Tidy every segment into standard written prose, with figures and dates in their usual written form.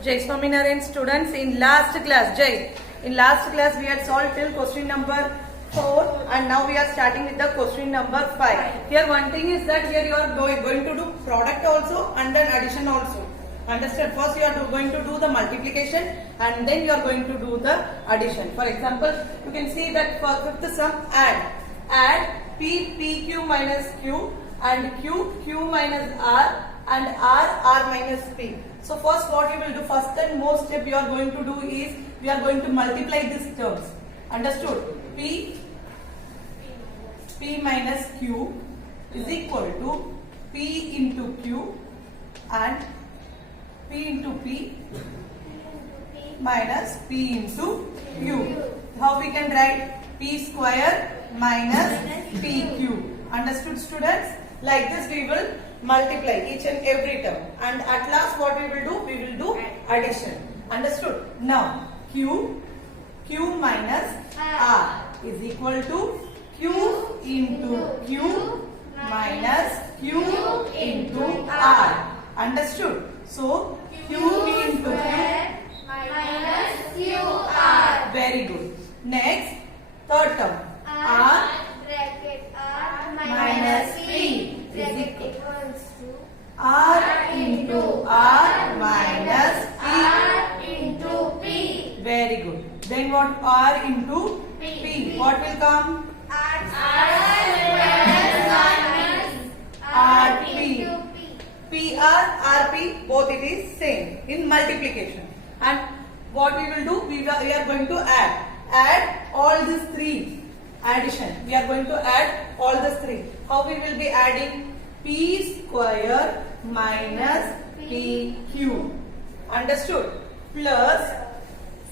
Jai Swaminarayan students, in last class we had solved till question number 4 and now we are starting with the question number 5. Here one thing is that here you are going to do product also and then addition also. Understand? First you are going to do the multiplication and then you are going to do the addition. For example, you can see that for fifth sum, add P minus Q and Q minus R and R minus P. So first what you will do, first and most step you are going to do is we are going to multiply these terms. Understood? P minus Q is equal to P into Q and P into P minus P into Q. How we can write? P square minus PQ. Understood, students? Like this we will multiply each and every term, and at last what we will do? We will do addition. Understood? Now Q minus R is equal to Q into Q minus Q into R. Understood? So Q into Q minus QR. Very good. Next, third term, R Bracket R minus P is bracket equal equals to R into R minus P. R into P. Very good. Then what? R into P. What will come? R square minus RP. into P. PR, RP, both it is same in multiplication. And what we will do? We are going to add all these three. Addition. We are going to add all these three. How we will be adding? P square minus PQ. Understood? Plus,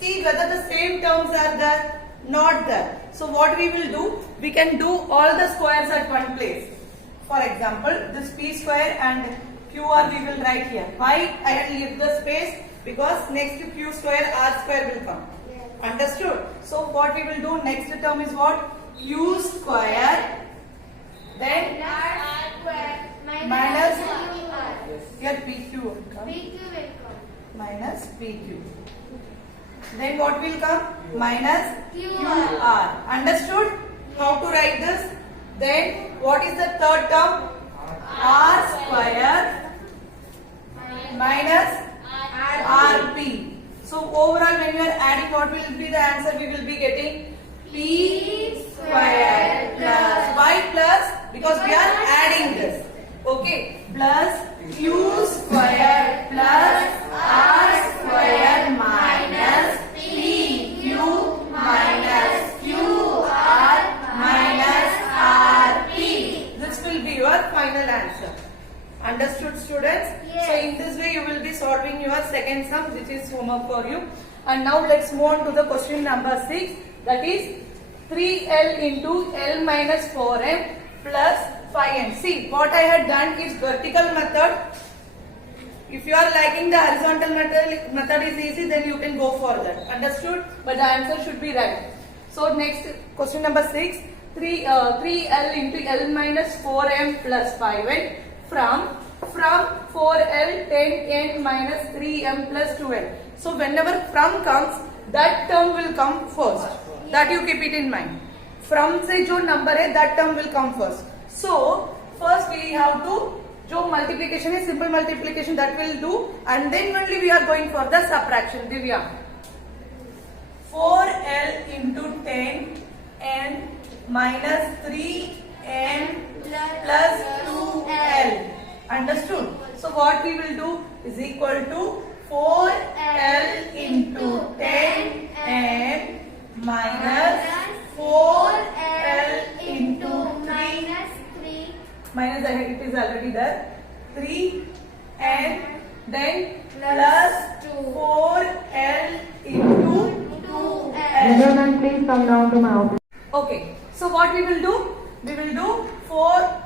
see whether the same terms are there, not there. So what we will do? We can do all the squares at one place. For example, this P square and QR we will write here. Why I had left the space? Because next to Q square R square will come. Understood? So what we will do? Next term is what? Q square. Then R square minus QR. here PQ will come. PQ will come. Minus PQ. Then what will come? Minus QR. QR. Understood? How to write this? Then what is the third term? R square minus RP. So overall when we are adding, what will be the answer we will be getting? P square plus. Why plus? Because we are adding this. Okay. Plus Q square plus R square minus PQ minus QR minus RP. This will be your final answer. Understood, students? Yes. So in this way you will be solving your second sum, which is homework for you. And now let's move on to the question number 6, that is 3L into L minus 4M plus 5M. See, what I had done is vertical method. If you are liking the horizontal method is easy, then you can go for that. Understood? But the answer should be right. So next question number 6, 3L into L minus 4M plus 5M from 4L 10N minus 3M plus 2L. So whenever from comes, that term will come first. That you keep it in mind. From se jo number hai, that term will come first. So first we have to, jo multiplication is simple multiplication, that will do, and then only we are going for the subtraction. Divya, 4L into 10N minus 3N plus 2L. Understood? So what we will do is equal to 4L into 10N minus 4L into 3 minus it is already there, 3N then plus 4L into 2L. Gentlemen, please come down to my office. Okay, so what we will do? We will do 4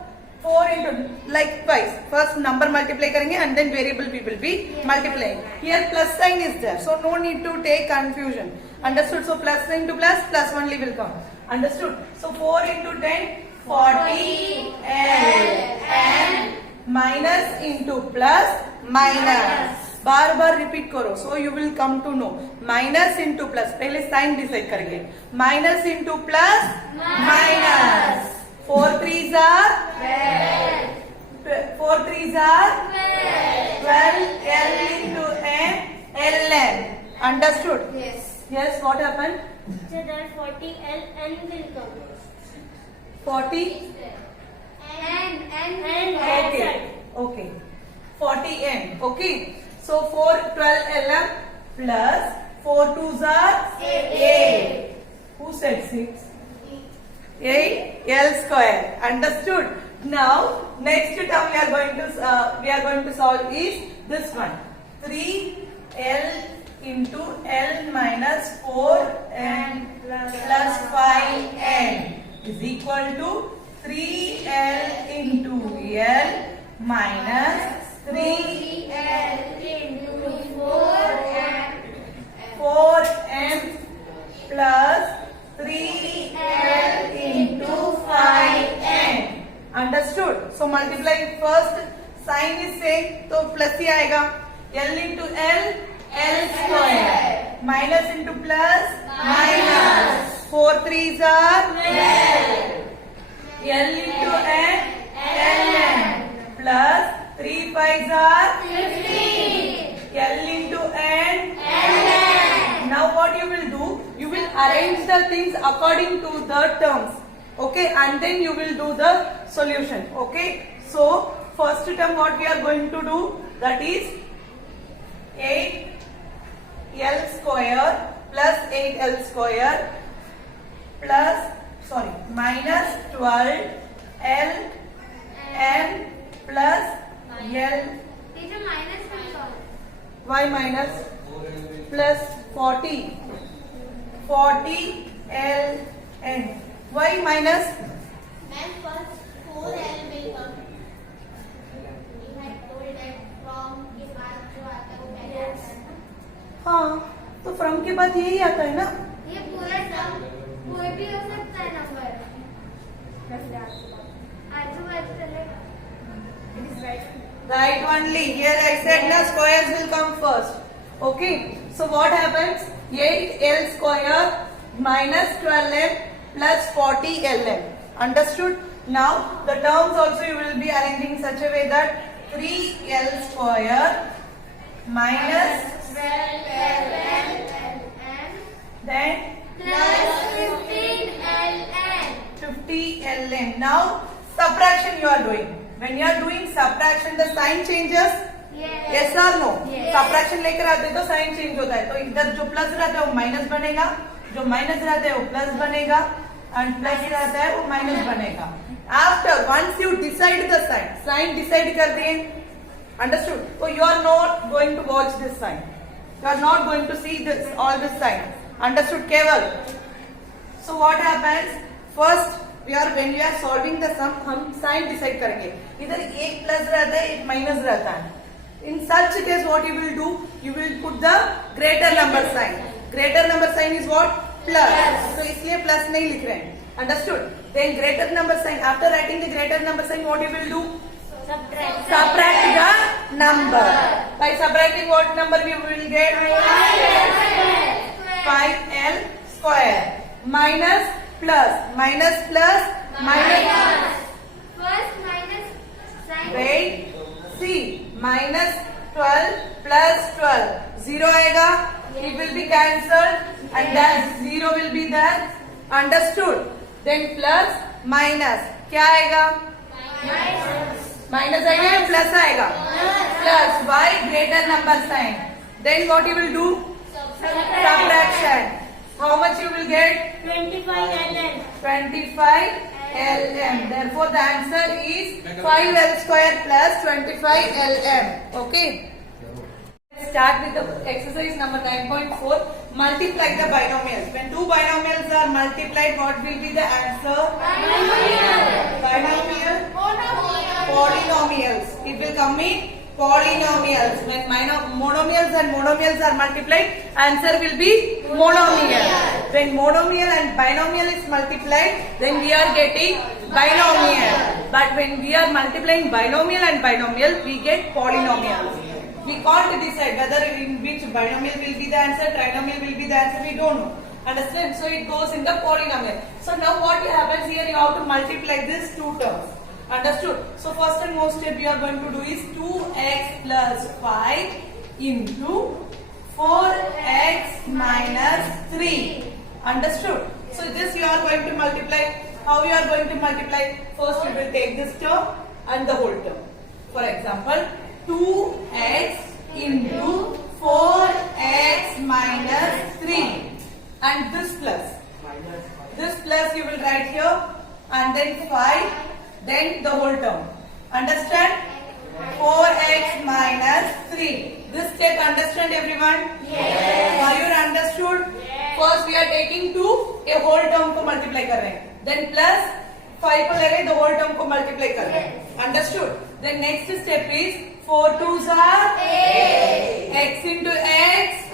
into, likewise, first number multiply karenge and then variable we will be multiplying. Here plus sign is there, so no need to take confusion. Understood? So plus sign to plus only will come. Understood? So 4 into 10, 40 L and minus into plus minus. बार बार repeat करो, so you will come to know. Minus into plus, पहले sign decide करेंगे. Minus into plus minus. 4 3s are 4 3s are 12. L into n, ln. Understood? Yes. Yes, what happened? So then 40 L N will come. 40. N. Okay. Okay. 40n. Okay. So 4 12 lm plus 4 2s are 8. Who said 6? 8 L square. Understood? Now next term we are going to solve is this one. 3 L into L minus 4n plus 5n is equal to 3L into L minus 3L into 4 4m plus 3L into 5n. Understood? So multiply first. Sign is same, तो plus ही आएगा. L into L, L square. Minus into plus, minus. 4 3s are 12. L into n, ln. Plus 3 5s are 15. L into n, ln. Now what you will do? You will arrange the things according to the terms. Okay, and then you will do the solution. Okay, so first term what we are going to do, that is 8L square plus 8L square plus minus 12 L n plus L. Teacher minus will come. Why minus? Plus 40 L n. Why minus? And first 4L will come. You had told that from के बाद जो आता है वो पहले आता है ना. हाँ, तो फ्रॉम के बाद यही आता है ना. ये पूरा टर्म कोई भी हो सकता है नंबर. आजू बाजू चलेगा. It is right. Right only. Here I said na squares will come first. Okay. So what happens? 8L square minus 12m plus 40lm. Understood? Now the terms also you will be arranging in such a way that 3L square minus 12L then plus 15LN. 50ln. Now subtraction you are doing. When you are doing subtraction, the sign changes. Yes or no? Yes. Subtraction लेकर आते तो sign change होता है. तो इधर जो plus रहता है वो माइनस बनेगा, जो माइनस रहता है वो प्लस बनेगा, एंड प्लस रहता है वो माइनस बनेगा. After once you decide the sign decide कर दिए. अंडरस्टूड? तो you are not going to watch this sign, you are not going to see this all this sign. Understood केवल? So what happens? First when we are solving the sum, हम sign decide करेंगे. इधर एक plus रहता है, एक minus रहता है. In such case, what you will do? You will put the greater number sign. Greater number sign is what? Plus. So इसलिए plus नहीं लिख रहे हैं. Understood? Then greater number sign. After writing the greater number sign, what you will do? Subtract. Subtract the number. By subtracting what number we will get? 5L square. Minus plus. Minus plus. Minus. First minus sign. Wait. See. Minus 12 plus 12. 0 आएगा. It will be cancelled and then 0 will be there. Understood? Then plus minus. क्या आएगा? Minus आएगा या plus आएगा? Plus. Why? Greater number sign. Then what you will do? Subtraction. How much you will get? 25LN. 25 lm. Therefore, the answer is 5L square plus 25 lm. Okay. Let's start with the exercise number 9.4. Multiply the binomials. When two binomials are multiplied, what will be the answer? Binomial. Polynomials. It will come in polynomials. When monomials and monomials are multiplied, answer will be monomial. When monomial and binomial is multiplied, then we are getting binomial. But when we are multiplying binomial and binomial, we get polynomial. We can't decide whether in which binomial will be the answer, trinomial will be the answer, we don't know. Understand? So it goes in the polynomial. So now what happens here, you have to multiply this two terms. Understood? So first and most step we are going to do is 2x plus 5 into 4x minus 3. Understood? So this you are going to multiply. How you are going to multiply? First you will take this term and the whole term. For example, 2x into 4x minus 3 and this plus you will write here and then 5, then the whole term. Understand? 4x minus 3. This step understand everyone? Yes. Are you understood? Yes. First we are taking 2 a whole term को multiply कर रहे हैं. Then plus 5 को ले रहे हैं, the whole term को multiply कर रहे हैं. Understood? Then next step is 4 2s are 8. X into x.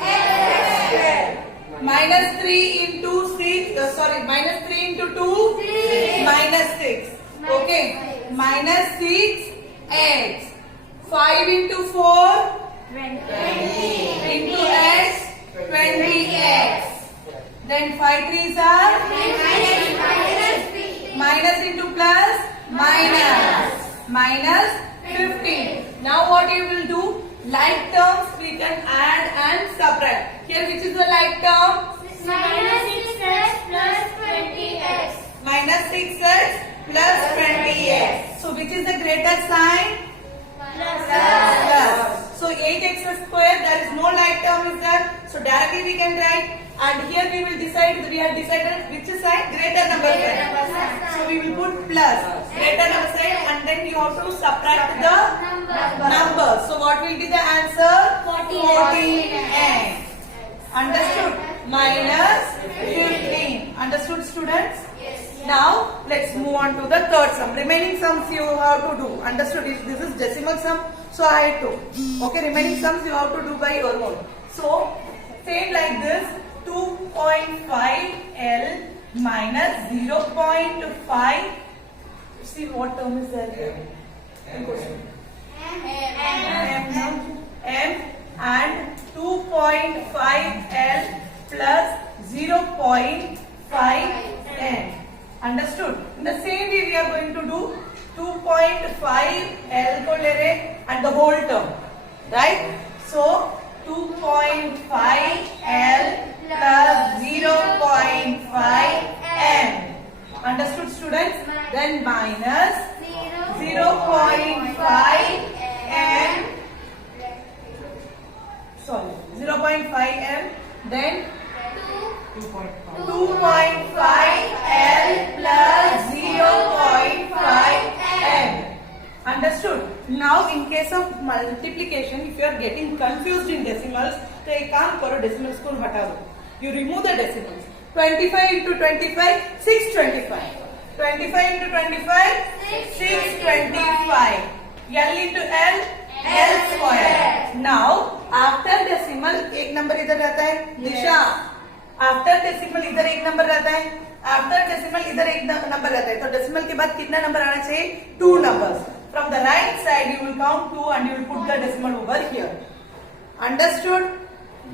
Minus 3 into 6. Minus 3 into 2. 3. Minus 6. Okay. Minus 6x. 5 into 4. 20. Into x. 20x. Then 5 3s are minus into plus minus 15. Now what you will do? Like terms we can add and subtract. Here which is the like term? Minus 6x plus 20x. Minus 6x plus 20x. So which is the greater sign? Plus. So 8x square, there is no like term is there. So directly we can write. And here we will decide, we have decided which side? Greater number sign. So we will put plus. Greater number sign and then you have to subtract the number. So what will be the answer? 14x. Understood? Minus 15. Understood students? Yes. Now let's move on to the third sum. Remaining sums you have to do. Understood? This is decimal sum. So I have to. Okay, remaining sums you have to do by your own. So same like this. 2.5 L minus 0.5. See what term is there here? M and 2.5 L plus 0.5 N. Understood? In the same way we are going to do 2.5 L ko le rahe and the whole term. Right? So 2.5 L plus 0.5 N. Understood students? Then minus 0.5 M. Sorry, 0.5 M. Then 2.5 L plus 0.5 M. Understood? Now in case of multiplication, if you are getting confused in decimals, तो एक काम करो decimals को हटा दो. You remove the decimals. 25 into 25, 625. 25 into 25, 625. L into L, L square. Now after decimal एक number इधर रहता है दिशा. After decimal इधर एक नंबर रहता है. After decimal इधर एक नंबर रहता है. तो decimal के बाद कितना नंबर आना चाहिए? 2 numbers. From the right side you will count 2 and you will put the decimal over here. Understood?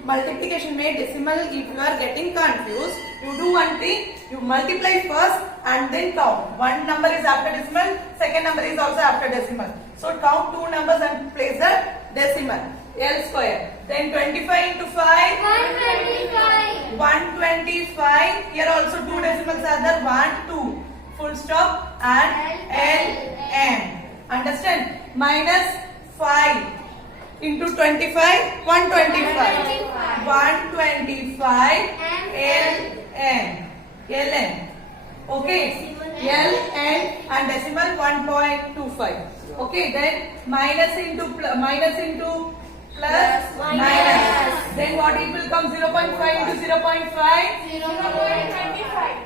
Multiplication में decimal, if you are getting confused, you do one thing, you multiply first and then count. One number is after decimal, second number is also after decimal. So count 2 numbers and place the decimal. L square. Then 25 into 5. 125. 125. Here also 2 decimals are there. 1, 2. Full stop and L, N. Understand? Minus 5 into 25, 125. 125 L, N. Ln. Okay. L, N and decimal 1.25. Okay. Then minus into plus. Then what it will come? 0.5 into 0.5. 0.25.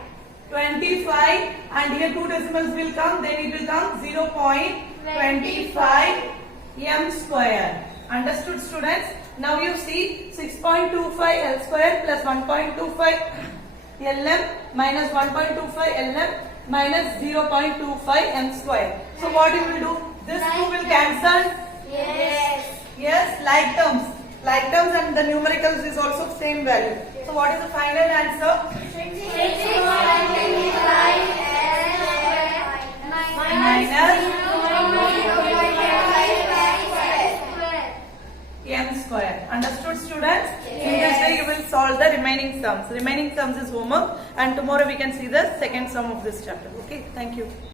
25 and here 2 decimals will come, then it will come 0.25 m square. Understood students? Now you see 6.25 L square plus 1.25 Lm minus 1.25 Lm minus 0.25 m square. So what you will do? This 2 will cancel. Yes. Yes, like terms. Like terms and the numericals is also same value. So what is the final answer? M square. Understood, students? In this way you will solve the remaining sums. Remaining sums is homework, and tomorrow we can see the second sum of this chapter. Okay, thank you.